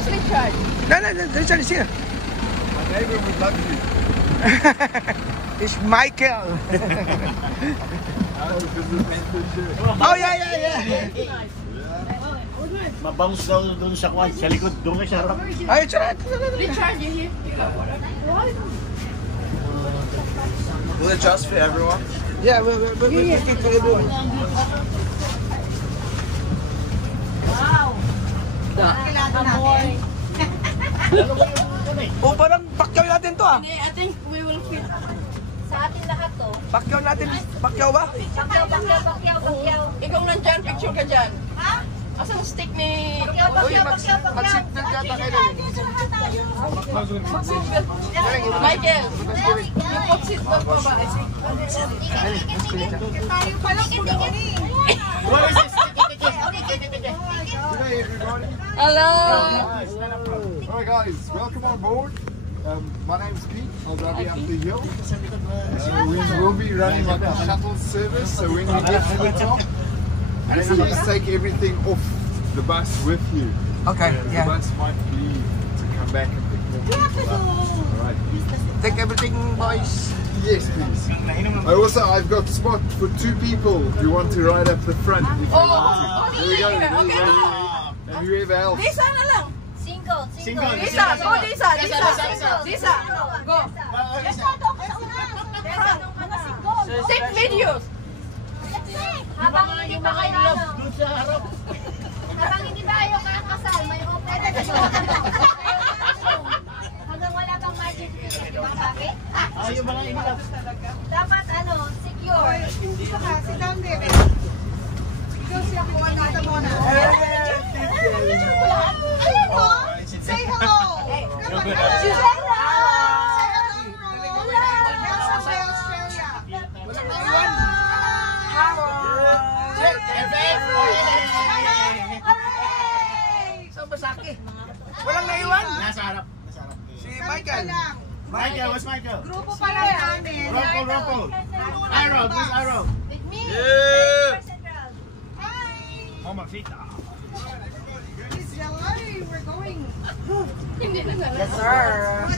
Where's Richard? No, Richard is here. My neighbor would love you. It's Michael. Oh, yeah. Mabounce daw doon sa kwan, sa likod, doon sa harap. Ay, Richard. Richard, you here? Will it just for everyone? Yeah, we'll take for everyone. Wow. Oh, parang pakyaw natin to ah. I think we will fit. Sa atin lahat to. Pakyaw natin. Pakyaw ba? Bakyaw. Ikaw nandyan, picture ka dyan. Ha? Asang stick ni... Uy, mag-sit na yata kayo. Michael, yung pag-sit back pa ba? Tayo pala What is this? Hey everybody. Hello! Alright guys, welcome on board. My name's Pete. I'll drive you up the hill. We will be running like a shuttle service, so when you get to the top, please take everything off the bus with you. Okay, The yeah. bus might leave to come back and pick more people up. Alright. Take everything, boys. Yes, please. I've got spot for 2 people who want to ride up the front. If you want to. There we go. And whoever else. Lisa na lang! Single. Lisa, go Lisa! Lisa! Go! Take videos! Habang hindi pa kayo habang hindi ba kayo kakasal, may open hanggang wala pang margin ticket, di ba bakit? Yung mga inilap. Dapat secure. Sit down there. Ikaw siya po, nata mo na. Ayan mo! Say hello! Saan ba Saki? Walang naiwan? Nasa harap. Si Michael. Michael, where's Michael? Grupo pa lang namin. Rumple. Arrow, where's Arrow? With me. Yeah. Oh, my feet. We're going. Yes, sir.